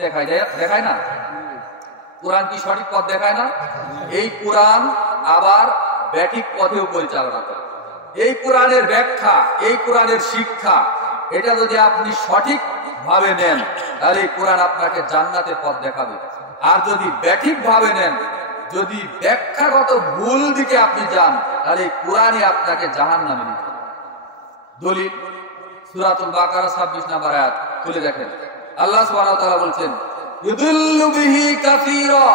দেখায়, দেখায় না? কোরআন কি সঠিক পথ দেখায় না? এই কোরআন আবার ব্যাঠিক পথেও পরিচালনা করে। এই কোরআনের ব্যাখ্যা, এই কোরআনের শিক্ষা, এটা যদি আপনি সঠিক ভাবে নেন তাহলে এই কোরআন আপনাকে জান্নাতের পথ দেখাবে। আর যদি ব্যাঠিক ভাবে নেন, যদি ব্যাখ্যাগত ভুল দিকে আপনি যান, তাহলে এই কোরআনই আপনাকে জাহান্নামে নিয়ে যাবে। দলিল সূরাতুল বাকারা 26 নম্বর আয়াত খুলে দেখেন। আল্লাহ সুবহানাহু ওয়া তাআলা বলছেন, ইউদিল্লু বিহি কাসীরা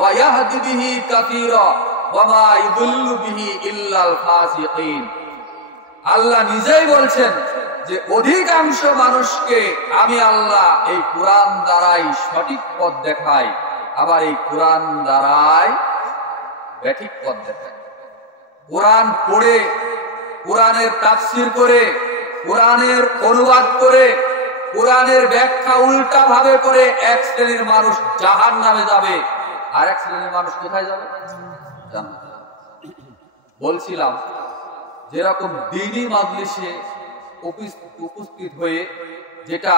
ওয়া ইয়াহদি বিহি কাসীরা ওয়া মা ইউদিল্লু বিহি ইল্লাল ফাসিকিন। আল্লাহ নিজেই বলছেন যে অধিকাংশ মানুষকে আমি আল্লাহ এই কোরআন দ্বারাই সঠিক পথ দেখাই, আবার এই কোরআন দ্বারাই ব্যাঠিক পথ দেখাই। কোরআন পড়ে, কোরআনের তাফসীর করে, কোরআনের অনুবাদ করে, কোরআনের ব্যাখ্যা উল্টা ভাবে করে এক শ্রেণীর মানুষ জাহান্নামে যাবে, আর এক শ্রেণীর মানুষ কোথায় যাবে? জান্নাতে। বলছিলাম যেরকম দ্বীনি মাজলিসে উপস্থিত হয়ে যেটা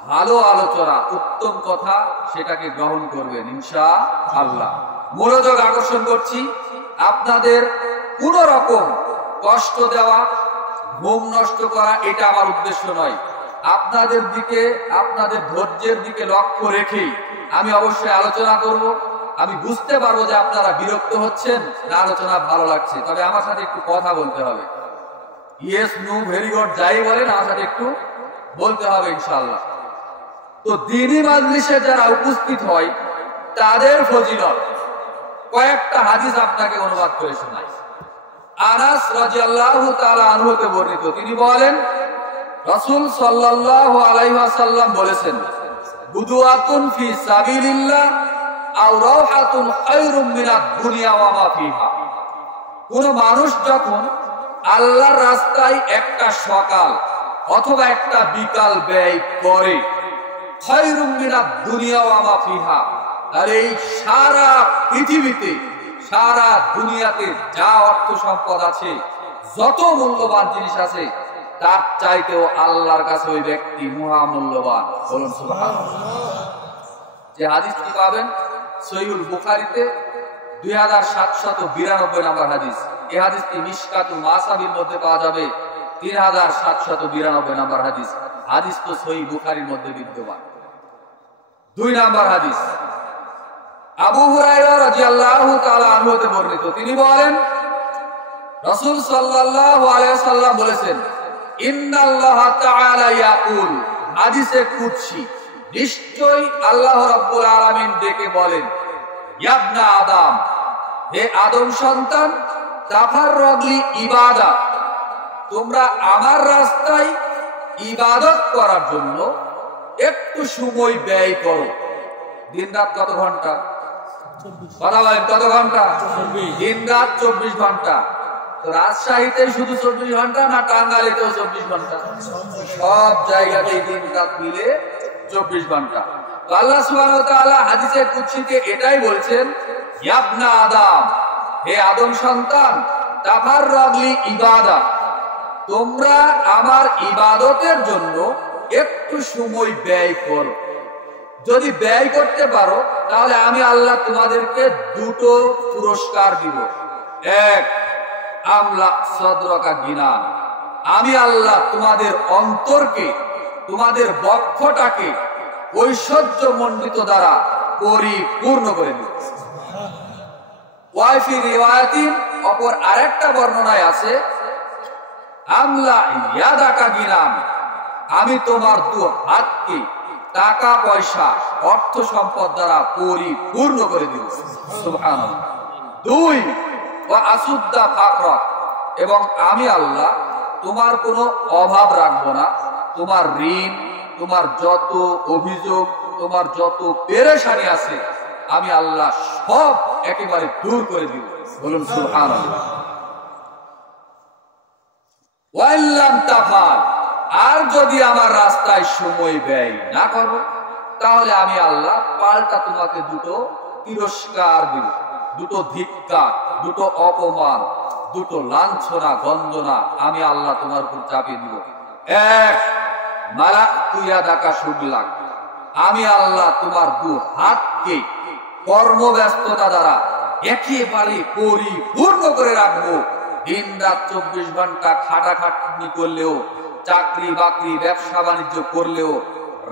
ভালো আলোচনা, উত্তম কথা, সেটাকে গ্রহণ করবেন ইনশাআল্লাহ। মনোযোগ আকর্ষণ করছি, আপনাদের কোন রকম কষ্ট দেওয়া, ঘুম নষ্ট করা এটা আমার উদ্দেশ্য নয়। আপনাদের দিকে, আপনাদের ধৈর্যের দিকে লক্ষ্য রেখেই আমি অবশ্যই আলোচনা করব। আমি বুঝতে পারবো যে আপনারা বিরক্ত হচ্ছেন না আলোচনা ভালো লাগছে, তবে আমার সাথে একটু কথা বলতে হবে। ইয়েস, নো, ভেরি গুড যাই বলেন, আমার সাথে একটু বলতে হবে ইনশাআল্লাহ। তো দ্বীনি মাজলিসে যারা উপস্থিত হয় তাদের ফজিলত কয়েকটা হাদিস আপনাকে অনুবাদ করে শোনাই। আনাস রাদিয়াল্লাহু তাআলা আনহু হতে বর্ণিত, তিনি বলেন রাসূল সাল্লাল্লাহু আলাইহি ওয়াসাল্লাম বলেছেন, বুদুআতুন ফি সাবিলিল্লাহ আও রাওহাতুন খায়রুম মিনাদ দুনিয়া ওয়া মা ফিহা। কোন মানুষ যখন আল্লাহর রাস্তায় একটা সকাল অথবা একটা বিকাল ব্যয় করে, খায়রুম মিনাদ দুনিয়া ওয়া মা ফিহা, আর এই সারা পৃথিবীতে, সারা দুনিয়াতে যা অর্থ সম্পদ আছে, যত মূল্যবান জিনিস আছে, তার চাইতেও আল্লাহর কাছে ওই ব্যক্তি মহামূল্যবান। বলুন সুবহানাল্লাহ। যে হাদিসটি পাবেন সহিহুল বুখারীতে 2792 নম্বর হাদিস। এই হাদিসটি মিশকাতুল মাসাবির মধ্যে পাওয়া যাবে 3792 নম্বর হাদিস। হাদিস তো সহিহ বুখারীর মধ্যে বিদ্যমান। 2 নম্বর হাদিস আবু হুরায়রা রাদিয়াল্লাহু তাআলা আনহু হতে বর্ণিত, তিনি বলেন রাসূল সাল্লাল্লাহু আলাইহি ওয়াসাল্লাম বলেছেন, ইন্নাল্লাহা তাআলা ইয়াকুল, হাদিসে কুদসি, নিশ্চয়ই আল্লাহ রাব্বুল আলামিন ডেকে বলেন, ইয়া ইবনা আদম, হে আদম সন্তান, তাফাররাগলি ইবাদা, তোমরা আমার রাস্তায় ইবাদত করার জন্য একটু সময় ব্যয় করো। দিন রাত কত ঘন্টা? কথা বলেন, কত ঘন্টা? দিন রাত 24 ঘন্টা। তো রাজশাহীতে শুধু 24 ঘন্টা না টাঙ্গাইলেতেও 24 ঘন্টা? সব জায়গাতেই দিন রাত মিলে 24 ঘন্টা। তো আল্লাহ সুবহানাহু ওয়া তাআলা হাদিসে কুদসিতে এটাই বলছেন, ইয়া ইবনা আদম, হে আদম সন্তান, তাফাররাগলি ইবাদা, তোমরা আমার ইবাদতের জন্য একটু সময় ব্যয় করো। যদি ব্যয় করতে পারো তাহলে আমি আল্লাহ তোমাদেরকে দুটো পুরস্কার দিব। এক, আমলা সদরকা গিনান, আমি আল্লাহ তোমাদের অন্তরকে, তোমাদের বক্ষটাকে ঐশ্বর্য মণ্ডিত দ্বারা পরিপূর্ণ করে দিব। ওয়াইফি রিওয়ায়াতিন, অপর আরেকটা বর্ণনায় আছে, আমলা ইয়াদাকা গিনান, আমি তোমার দু হাতকে টাকা পয়সা, অর্থ সম্পদ দ্বারা পরিপূর্ণ করে দিব। সুবহানাল্লাহ। 2, ওয়া আসুদ্দা ফাকরা, এবং আমি আল্লাহ তোমার কোনো অভাব রাখবো না। তোমার ঋণ, তোমার যত অভিযোগ, তোমার যত পেরেশানি আছে, আমি আল্লাহ সব একেবারে দূর করে দিব। বলুন সুবহানাল্লাহ। ওয়া ইল্লাম তাফাল, আর যদি আমার রাস্তায় সময় ব্যয় না করো তাহলে আমি আল্লাহ পাল্টা তোমাকে দুটো তিরস্কার দিব, দুটো ধিক্কার, দুটো অপমান, দুটো লাঞ্ছনা, গঞ্জনা আমি আল্লাহ তোমার উপর চাপিয়ে দিব। এক, মালা তুইয়া ডাকা সুগলাক, আমি আল্লাহ তোমার দু হাতকে কর্মব্যস্ততা দ্বারা একেবারে পরিপূর্ণ করে রাখবো। দিন রাত 24 ঘন্টা খাটাখাটনি করলেও, চাকরি বাকরি ব্যবসা বাণিজ্য করলেও,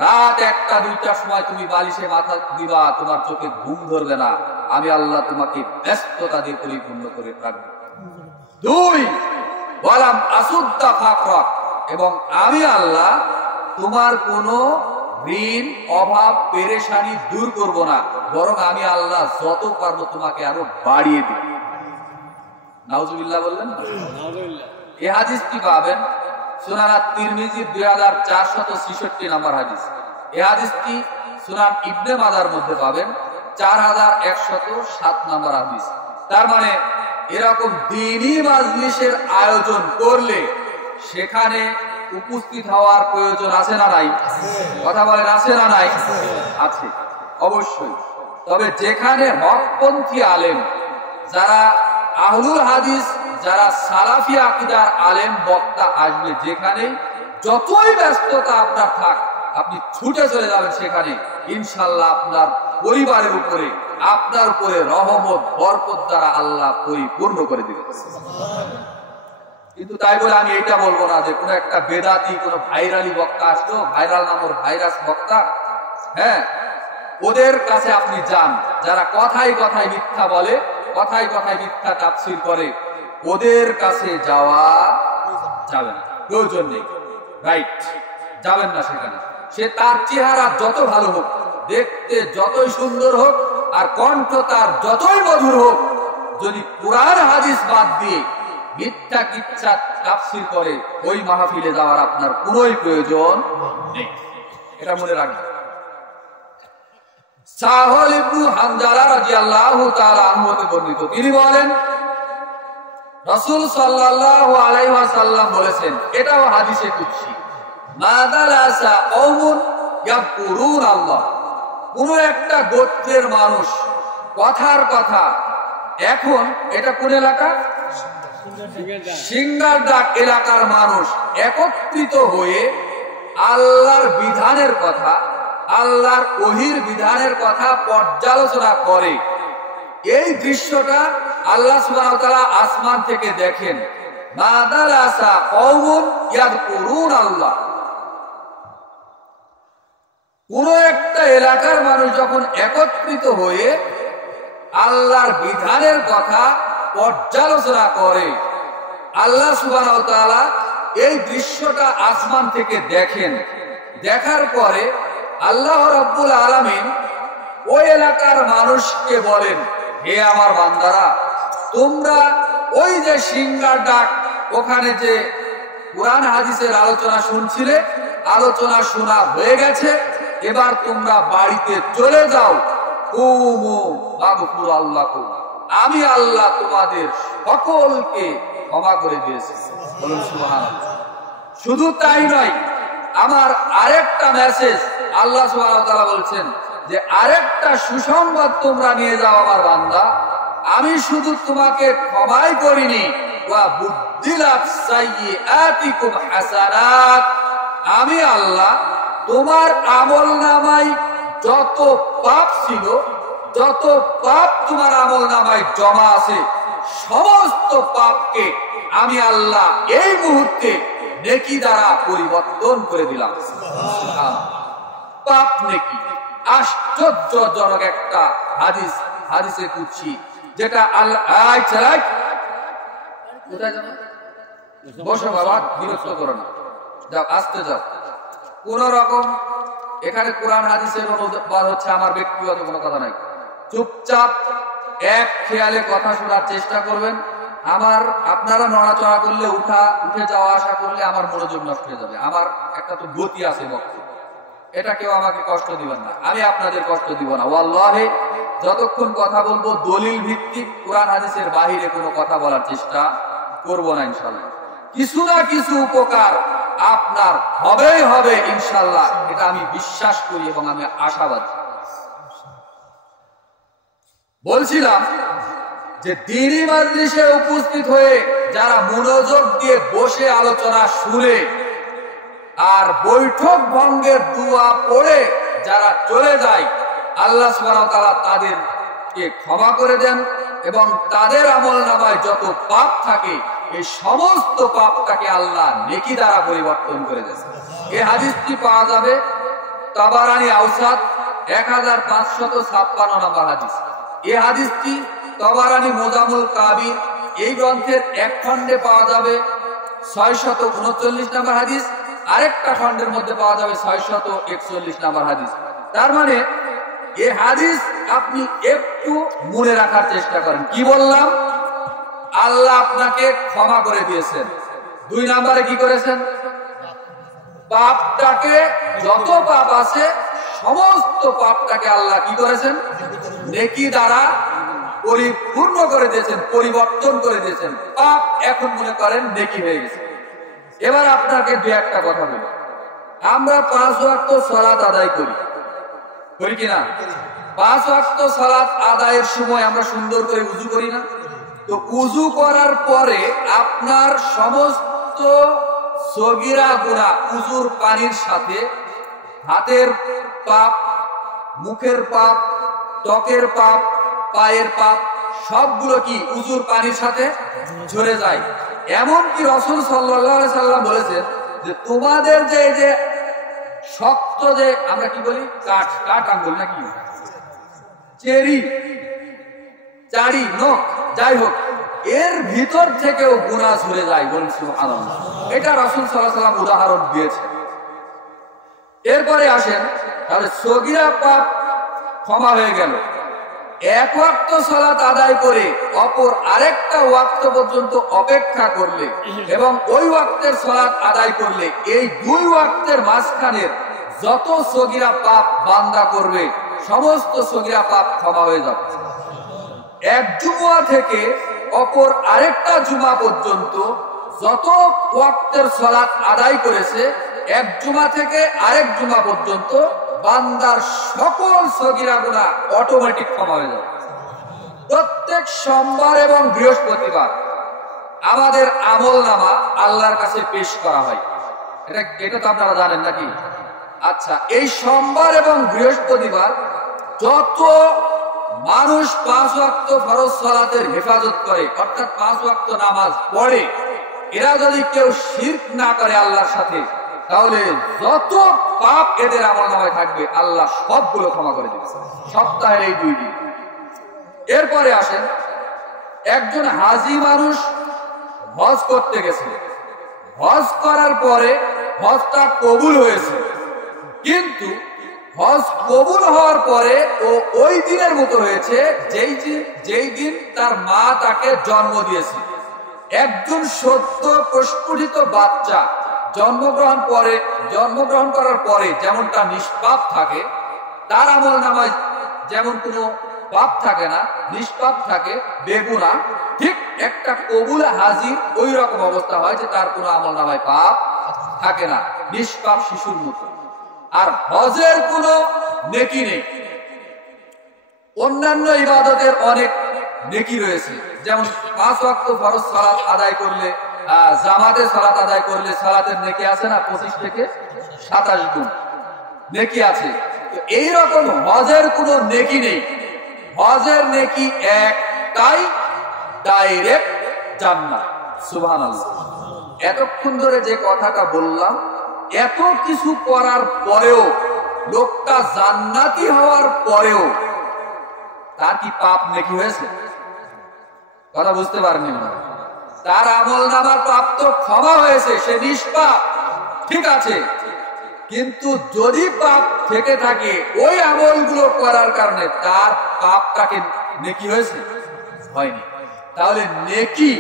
রাত 1টা-2টার সময় তুমি বালিশে মাথা দিবা, তোমার চোখে ঘুম ধরবে না। আমি আল্লাহ তোমাকে ব্যস্ততা দিয়ে পরিপূর্ণ করে রাখবো। 2, ওয়ালাম আসুদ্দা ফাকরাক, এবং আমি আল্লাহ তোমার কোনো ঋণ, অভাব, পেরেশানি দূর করব না, বরং আমি আল্লাহ যত পারবো তোমাকে আরো বাড়িয়ে দিব। নাউজুবিল্লাহ বললেন না? এই হাদিস কি পাবেন সুনান তিরমিজি 2466 নম্বর হাদিস। এই হাদিসটি সুনান ইবনে মাজার মধ্যে পাবেন 4107 নম্বর হাদিস। তার মানে এরকম দ্বীনি মাজলিসের আয়োজন করলে সেখানে উপস্থিত হওয়ার প্রয়োজন আছে না নাই? কথা বলেন, আছে না নাই? আছে, অবশ্যই। তবে যেখানে হকপন্থী আলেম, যারা আহলুল হাদিস, যারা সালাফি আকীদার আলেম বক্তা আসবে, যেখানে যতই ব্যস্ততা আপনার থাক, আপনি ছুটে চলে যাবেন সেখানে। ইনশাআল্লাহ আপনার পরিবারের উপরে, আপনার উপরে রহমত বরকত দ্বারা আল্লাহ পরিপূর্ণ করে দিবেন। কিন্তু তাই বলে আমি এটা বলবো না যে কোন একটা বেদাতি, কোন ভাইরালি বক্তা আসলো, ভাইরাল নামের ভাইরাস বক্তা, হ্যাঁ, ওদের কাছে আপনি যান, যারা কথায় কথায় মিথ্যা বলে, কথায় কথায় মিথ্যা তাফসীর করে, ওদের কাছে যাওয়া যাবে না, প্রয়োজন নেই। রাইট, যাবেন না সেখানে। সে তার চেহারা যত ভালো হোক, দেখতে যতই সুন্দর হোক, আর কণ্ঠ তার যতই মধুর হোক, যদি কুরআন হাদিস বাদ দিয়ে মিথ্যা কিচ্ছা তাফসীর করে, ওই মাহফিলে যাওয়ার আপনার কোনোই প্রয়োজন নেই। এটা মনে রাখবেন। সাহল ইবনে হানজালা রাদিয়াল্লাহু তাআলা আনহু হতে বর্ণিত, তিনি বলেন রাসূল সাল্লাল্লাহু আলাইহি ওয়াসাল্লাম বলেছেন, এটাও হাদিসে কুদসি, মাদালাসা কওমুন ইয়াকুরুন আল্লাহ, কোন একটা গোত্রের মানুষ কথার কথা, এখন এটা কোন এলাকা? সিঙ্গারডাক এলাকার মানুষ একত্রিত হয়ে আল্লাহর বিধানের কথা, আল্লাহর ওহীর বিধানের কথা পর্যালোচনা করে। এই দৃশ্যটা আল্লাহ সুবহানাহু ওয়া তাআলা আসমান থেকে দেখেন। মাদালাসা কওমুন ইয়াযকুরুন আল্লাহ, কোন একটা এলাকার মানুষ যখন একত্রিত হয়ে আল্লাহর বিধানের কথা পর্যালোচনা করে, আল্লাহ সুবহানাহু ওয়া তাআলা এই দৃশ্যটা আসমান থেকে দেখেন। দেখার পরে আল্লাহ রাব্বুল আলামিন ওই এলাকার মানুষকে বলেন, হে আমার বান্দারা, তোমরা ওই যে সিঙ্গার ডাক, ওখানে যে কুরআন হাদিসের আলোচনা শুনছিলে, আলোচনা শোনা হয়ে গেছে, এবার তোমরা বাড়িতে চলে যাও। আমি আল্লাহ তোমাদের সকলকে ক্ষমা করে দিয়েছি। বলুন সুবহানাল্লাহ। শুধু তাই নয়, আমার আরেকটা মেসেজ, আল্লাহ সুবহানাহু ওয়া তাআলা বলছেন যে আরেকটা সুসংবাদ তোমরা নিয়ে যাও আমার বান্দা, আমি শুধু তোমাকে ক্ষমাই করিনি, ওয়া বুদ্দিলাত সাইয়্যাতিকুম হাসানাত, আমি আল্লাহ তোমার আমলনামায় যত পাপ ছিল, যত পাপ তোমার আমলনামায় জমা আছে, সমস্ত পাপকে আমি আল্লাহ এই মুহূর্তে নেকি দ্বারা পরিবর্তন করে দিলাম। পাপ নেকি, আশ্চর্যজনক একটা হাদিস, হাদিসে কুদসি, যেটা আল্লাহ বসো বাবা, বিরক্ত করো না, যাও আসতে যাও। কোন রকম এখানে কোরআন হাদিসের অনুবাদ হচ্ছে, আমার ব্যক্তিগত কোনো কথা নাই। চুপচাপ এক খেয়ালে কথা শোনার চেষ্টা করবেন। আপনারা নড়াচড়া করলে, উঠে যাওয়া আসা করলে আমার মনোযোগ নষ্ট হয়ে যাবে। আমার একটা তো গতি আছে বক্তব্য, এটা কেউ আমাকে কষ্ট দিবেন না, আমি আপনাদের কষ্ট দিব না। ওয়াল্লাহি যতক্ষণ কথা বলবো দলিল ভিত্তিক, কোরআন হাদিসের বাহিরে কোনো কথা বলার চেষ্টা করব না। ইনশাআল্লাহ কিছু না কিছু উপকার আপনার হবেই হবে ইনশাআল্লাহ, এটা আমি বিশ্বাস করি এবং আমি আশাবাদী। বলছিলাম যে দ্বীনি মাজলিসে উপস্থিত হয়ে যারা মনোযোগ দিয়ে বসে আলোচনা শুনে আর বৈঠক ভঙ্গের দোয়া পড়ে যারা চলে যায় আল্লাহ সুবহানাহু ওয়া তাআলা তাদেরকে ক্ষমা করে দেন এবং তাদের আমলনামায় যত পাপ থাকে এই সমস্ত পাপটাকে আল্লাহ নেকি দ্বারা পরিবর্তন করে দেন। এই হাদিসটি পাওয়া যাবে তাবারানী আওসাত 1556 নম্বর হাদিস। এই হাদিসটি তাবারানী মুজামুল কাবির এই গ্রন্থের এক খণ্ডে পাওয়া যাবে 639 নম্বর হাদিস, আরেকটা খণ্ডের মধ্যে পাওয়া যাবে 641 নম্বর হাদিস। তার মানে এই হাদিস আপনি একটু মনে রাখার চেষ্টা করেন। কি বললাম? আল্লাহ আপনাকে ক্ষমা করে দিয়েছেন। 2 নম্বরে কি করেছেন? পাপটাকে, যত পাপ আছে সমস্ত পাপটাকে আল্লাহ কি করেছেন? নেকি দ্বারা পরিপূর্ণ করে দিয়েছেন, পরিবর্তন করে দিয়েছেন। পাপ এখন মনে করেন নেকি হয়ে গেছে। এবার আপনাকে দু একটা কথা বলি। আমরা 5 ওয়াক্ত সালাত আদায় করি কিনা? 5 ওয়াক্ত সালাত আদায়ের সময় আমরা সুন্দর করে উযু করি না? তো উযু করার পরে আপনার সমস্ত সগীরা গুনাহ উযুর পানির সাথে হাতের পাপ, মুখের পাপ, ত্বকের পাপ, পায়ের পাপ সবগুলো কি উযুর পানির সাথে ঝরে যায়। এমনকি রাসূল সাল্লাল্লাহু আলাইহি সাল্লাম বলেছেন যে তোমাদের যে এই যে শক্ত যে আমরা কি বলি কাঠ আঙ্গুল নাকি চারি নখ যাই হোক, এর ভিতর থেকেও গুনাহ ঝরে যায়। বলুন সুবহানাল্লাহ। এটা রাসূল সাল্লাল্লাহু আলাইহি সাল্লাম উদাহরণ দিয়েছেন। এরপরে আসেন, তাহলে সগীরা পাপ ক্ষমা হয়ে গেল। 1 ওয়াক্ত সালাত আদায় করে অপর আরেকটা ওয়াক্ত পর্যন্ত অপেক্ষা করলে এবং ওই ওয়াক্তের সালাত আদায় করলে এই 2 ওয়াক্তের মাঝখানের যত সগীরা পাপ বান্দা করবে সমস্ত সগীরা পাপ ক্ষমা হয়ে যাবে। এক জুমা থেকে অপর আরেকটা জুমা পর্যন্ত যত ওয়াক্তের সালাত আদায় করেছে এক জুমা থেকে আরেক জুমা পর্যন্ত বান্দার সকল সগীরা গুনাহ অটোমেটিক ক্ষমা হয়ে যাবে। প্রত্যেক সোমবার এবং বৃহস্পতিবার আমাদের আমলনামা আল্লাহর কাছে পেশ করা হয়। এটা তো আপনারা জানেন নাকি? আচ্ছা, এই সোমবার এবং বৃহস্পতিবার যত মানুষ 5 ওয়াক্ত ফরজ সালাতের হেফাজত করে, অর্থাৎ 5 ওয়াক্ত নামাজ পড়ে, এরা যদি কেউ শিরক না করে আল্লাহর সাথে, তাহলে যত পাপ এদের আমলনামায় থাকবে আল্লাহ সবগুলো ক্ষমা করে দিবেন সপ্তাহের এই 2 দিন। এরপরে আসেন, একজন হাজী মানুষ হজ করতে গেছে, হজ করার পরে হজটা কবুল হয়েছে, কিন্তু হজ কবুল হওয়ার পরে ও ওই দিনের মতো হয়েছে যেই দিন তার মা তাকে জন্ম দিয়েছে। একজন সদ্য প্রস্ফুটিত বাচ্চা জন্মগ্রহণ করার পরে যেমনটা নিষ্পাপ থাকে, তার আমলনামায় যেমন কোনো পাপ থাকে না, নিষ্পাপ থাকে, বেগুনাহ, ঠিক একটা কবুল হাজির ওই রকম অবস্থা হয় যে তার কোনো আমলনামায় পাপ থাকে না, নিষ্পাপ শিশুর মতো। আর হজের কোনো নেকি নেই। অন্যান্য ইবাদতের অনেক নেকি রয়েছে, যেমন 5 ওয়াক্ত ফরজ সালাত আদায় করলে, জামাতে সালাত আদায় করলে সালাতের নেকি আছে না 25 থেকে 27 গুণ নেকি আছে। তো এইরকম হজের কোনো নেকি নেই। হজের নেকি একটাই, ডাইরেক্ট জান্নাত। সুবহানাল্লাহ। এতক্ষণ ধরে যে কথাটা বললাম, এত কিছু করার পরেও, লোকটা জান্নাতি হওয়ার পরেও তার কি পাপ নেকি হয়েছে? কথা বুঝতে পারেনি মনে হয়। তার আমলনামার পাপ তো ক্ষমা হয়েছে, সে নিষ্পাপ, ঠিক আছে, কিন্তু যদি পাপ থেকে থাকে ওই আমলগুলো করার কারণে তার পাপটাকে নেকি হয়েছে? হয়নি। তাহলে নেকি,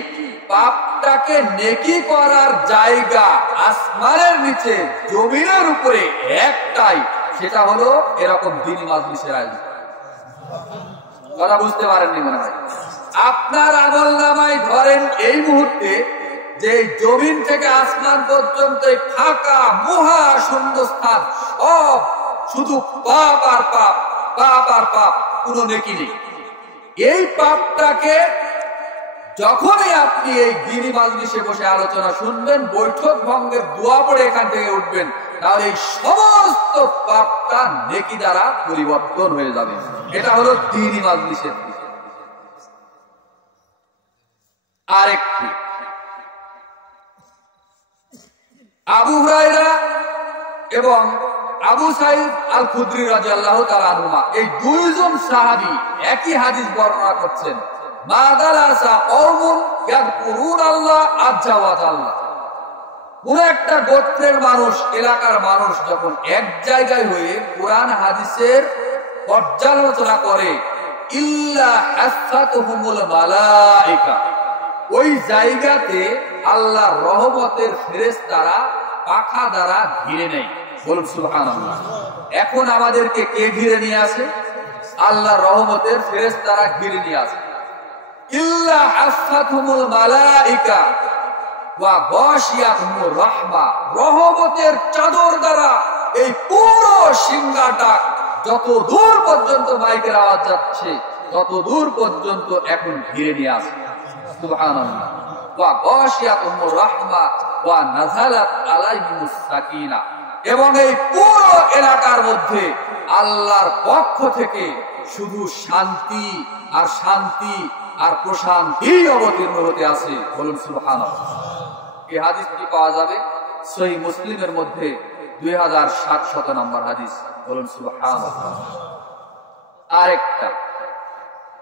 পাপটাকে নেকি করার জায়গা আসমানের নিচে জমিনের উপরে একটাই, সেটা হলো এরকম দ্বীনি মাজলিসের আয়োজন। কথা বুঝতে পারেননি মনে হয়। আপনার আমলনামায় ধরেন এই মুহূর্তে যে জমিন থেকে আসমান পর্যন্ত ফাঁকা মহা শূন্য স্থান, সব শুধু পাপ আর পাপ, পাপ আর পাপ, কোনো নেকি নেই। এই পাপটাকে যখনই আপনি এই দ্বীনি মাজলিসে বসে আলোচনা শুনবেন, বৈঠক ভঙ্গের দোয়া পড়ে এখান থেকে উঠবেন, তাহলে এই সমস্ত সমস্ত পাপটা নেকি দ্বারা পরিবর্তন হয়ে যাবে। এটা হলো দ্বীনি মাজলিসের দিক। আরেকটি আবু হুরায়রা এবং আবু সাঈদ আল খুদরি রাদিয়াল্লাহু তাআলা আনহুমা, এই দুইজন সাহাবী একই হাদিস বর্ণনা করছেন। মাদালাসা কওমুন ইয়াযকুরুনাল্লাহ আযজা ওয়া জাল্লা। কোন একটা গোত্রের মানুষ, এলাকার মানুষ যখন এক জায়গায় হয়ে কোরআন হাদিসের পর্যালোচনা করে, ইল্লা হাসাতুহুমুল মালায়েকা, ওই জায়গাতে আল্লাহর রহমতের ফেরেশতারা পাখা দ্বারা ঘিরে নেয়। বলুন সুবহানাল্লাহ। এখন আমাদেরকে কে ঘিরে নিয়ে আসে? আল্লাহর রহমতের ফেরেশতারা ঘিরে নিয়ে আসে। ইল্লা হাসাতুহুমুল মালায়েকা ওয়া গাশিয়াতুহুমুর রাহমা, রহমতের চাদর দ্বারা এই পুরো সিংহাটা যত দূর পর্যন্ত মাইকের আওয়াজ যাচ্ছে তত দূর পর্যন্ত এখন ঘিরে নিয়ে আসে। সুবহানাল্লাহ। ওয়া গাশিয়াতুহুমুর রাহমা ওয়া নাযালাত আলাইহিমুস সাকিনা, এবং এই পুরো এলাকার মধ্যে আল্লাহর পক্ষ থেকে শুধু শান্তি আর শান্তি আর প্রশান্তি অবতীর্ণ হতে আছে। বলুন সুবহানাল্লাহ। এই হাদিসটি পাওয়া যাবে সহিহ মুসলিমের মধ্যে 2700 নম্বর হাদিস। বলুন সুবহানাল্লাহ। আরেকটা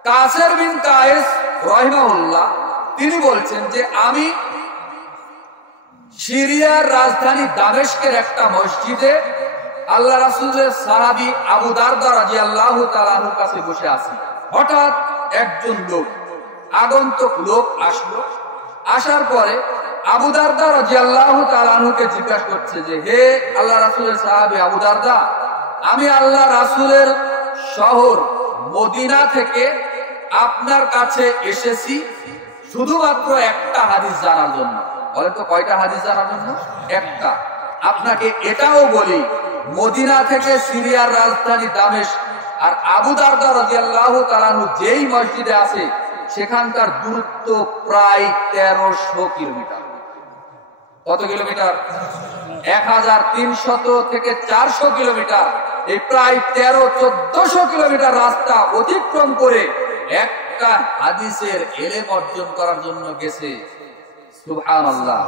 কাসের বিন কায়েস রাহিমাহুল্লাহ, তিনি বলছেন যে আমি সিরিয়ার রাজধানী দামেস্কের একটা মসজিদে আল্লাহ রাসূলের সাহাবী আবু দারদা রাদিয়াল্লাহু তাআলা আনহুর কাছে বসে আছি। হঠাৎ একজন লোক, আগন্তুক লোক আসলো। আসার পরে আবু দারদা রাদিয়াল্লাহু তাআলা আনহুকে জিজ্ঞাসা করছে যে, হে আল্লাহ রাসূলের সাহাবী আবু দারদা, আমি আল্লাহ রাসূলের শহর মদিনা থেকে আপনার কাছে এসেছি শুধুমাত্র একটা হাদিস জানার জন্য। বলেন তো কয়টা হাদিস জানার জন্য? একটা। আপনাকে এটাও বলি, মদিনা থেকে সিরিয়ার রাজধানী দামেস্ক আর আবু দারদা রাদিয়াল্লাহু তাআলা আনহু যেই মসজিদে আছে সেখানকার দূরত্ব প্রায় 1300 কিলোমিটার। কত কিলোমিটার? 1300 থেকে 400 কিলোমিটার। এই প্রায় 1300-1400 কিলোমিটার রাস্তা অতিক্রম করে একটা হাদিসের ইলম অর্জন করার জন্য গেছে। সুবহানাল্লাহ।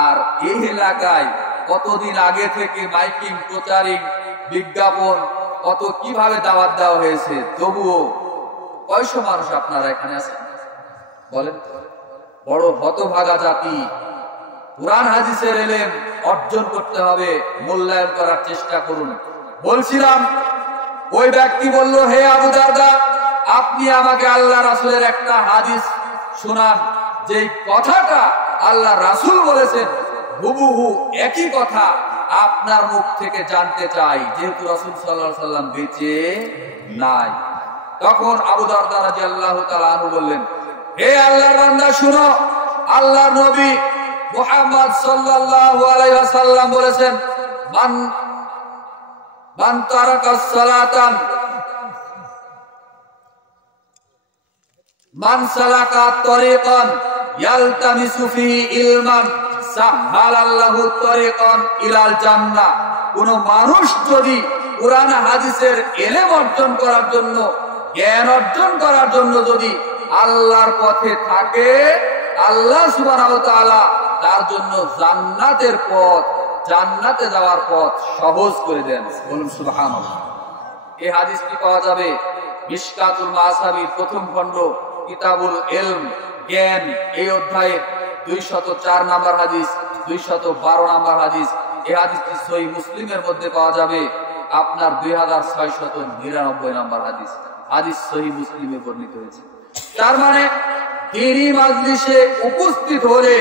আর এই এলাকায় কতদিন আগে থেকে মাইকিং, প্রচারিং, বিজ্ঞাপন কত কিভাবে দাওয়াত দেওয়া হয়েছে, তবুও কয়শো মানুষ আপনারা এখানে আছেন? বলেন। বড় হতভাগা জাতি। কুরআন হাদিসের ইলম অর্জন করতে হবে, মূল্যায়ন করার চেষ্টা করুন। বলছিলাম, ওই ব্যক্তি বলল, হে আবু দারদা, আপনি আমাকে আল্লাহ রাসূলের একটা হাদিস শোনান, যে কথাটা আল্লাহ রাসূল বলেছেন হুবহু একই কথা আপনার মুখ থেকে জানতে চাই, যেহেতু রাসূল সাল্লাল্লাহু আলাইহি ওয়াসাল্লাম বেঁচে নাই। তখন আবু দারদা রাদিয়াল্লাহু তাআলা আনহু বললেন, হে আল্লাহর বান্দা শুনো, আল্লাহর নবী মুহাম্মদ সাল্লাল্লাহু আলাইহি ওয়াসাল্লাম বলেছেন, মান তারাকাস সালাতান মান সালাকা তরিকান ইয়ালতামিসু ফিহি ইলমান সাহালাল্লাহু তরিকান ইলাল জান্নাহ। কোন মানুষ যদি কুরআন হাদিসের ইলম অর্জন করার জন্য, জ্ঞান অর্জন করার জন্য যদি আল্লাহর পথে থাকে, আল্লাহ সুবহানাহু ওয়া তাআলা তার জন্য জান্নাতের পথ, জান্নাতে যাওয়ার পথ সহজ করে দেন। বলুন সুবহানাল্লাহ। এই হাদিসটি পাওয়া যাবে মিশকাতুল মাসাবির প্রথম খণ্ড কিতাবুল ইলম, জ্ঞান, এই অধ্যায়ের 204 নম্বর হাদিস, 212 নম্বর হাদিস। এই হাদিসটি সহিহ মুসলিমের মধ্যে পাওয়া যাবে আপনার 2699 নম্বর হাদিস। হাদিস সহিহ মুসলিমে বর্ণিত হয়েছে। তার মানে দ্বীনি মাজলিসে উপস্থিত হলে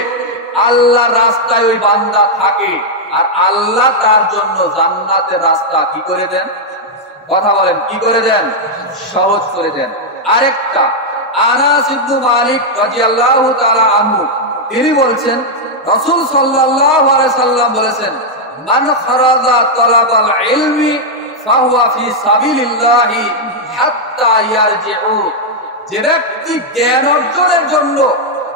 আল্লাহর রাস্তায় ওই বান্দা থাকে, আর আল্লাহ তার জন্য জান্নাতের রাস্তা কি করে দেন? কথা বলেন, কি করে দেন? সহজ করে দেন। আরেকটা, আনাস ইবনে মালিক রাদিয়াল্লাহু তাআলা আনহু, তিনি বলছেন রাসূল সাল্লাল্লাহু আলাইহি সাল্লাম বলেছেন, মান খারাজা তালাবাল ইলমি ফাহুয়া ফি সাবিলিল্লাহি হাত্তা ইয়ারজিউ। যে ব্যক্তি জ্ঞান অর্জনের জন্য,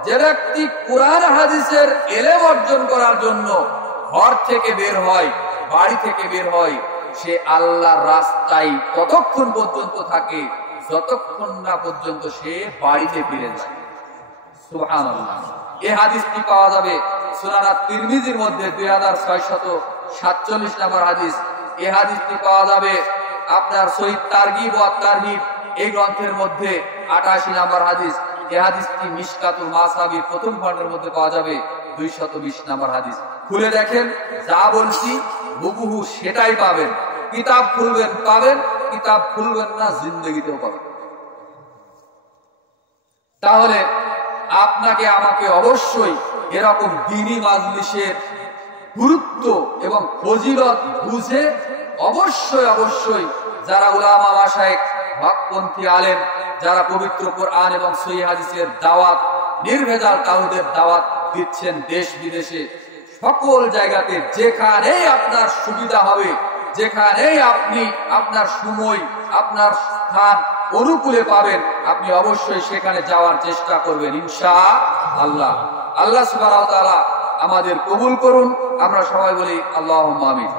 যে ব্যক্তি কুরআন হাদিসের ইলম অর্জন করার জন্য ঘর থেকে বের হয়, বাড়ি থেকে বের হয়, সে আল্লাহর রাস্তায় ততক্ষণ পর্যন্ত থাকে যতক্ষণ না পর্যন্ত সে বাড়িতে ফিরে যায়। সুবহানাল্লাহ। এই হাদিসটি পাওয়া যাবে সুনান তিরমিজির মধ্যে 2647 নম্বর হাদিস। এই হাদিসটি পাওয়া যাবে আপনার সহিহ তারগিব ওয়াত তারহিব এই গ্রন্থের মধ্যে 88 নম্বর হাদিস। এই হাদিসটি মিশকাতুল মাসাবির প্রথম খণ্ডের মধ্যে পাওয়া যাবে 220 নম্বর হাদিস। খুলে দেখেন, যা বলছি হুবহু সেটাই পাবেন। কিতাব খুলবেন পাবেন, কিতাব খুলবেন না জিন্দেগিতেও পাবেন। তাহলে আপনাকে আমাকে অবশ্যই এরকম দ্বীনি মাজলিসের গুরুত্ব এবং ফজিলত বুঝে অবশ্যই যারা উলামা মাশায়েখ হকপন্থী আলেম, যারা পবিত্র কোরআন এবং সহিহ হাদিসের দাওয়াত, নির্ভেজাল তাওহীদের দাওয়াত দিচ্ছেন দেশ বিদেশে, সকল জায়গাতে যেখানেই আপনার সুবিধা হবে, যেখানেই আপনি আপনার সময় আপনার স্থান অনুকূলে পাবেন, আপনি অবশ্যই সেখানে যাওয়ার চেষ্টা করবেন ইনশাআল্লাহ। আল্লাহ সুবহানাহু ওয়া তাআলা আমাদের কবুল করুন। আমরা সবাই বলি আল্লাহুম্মা আমিন।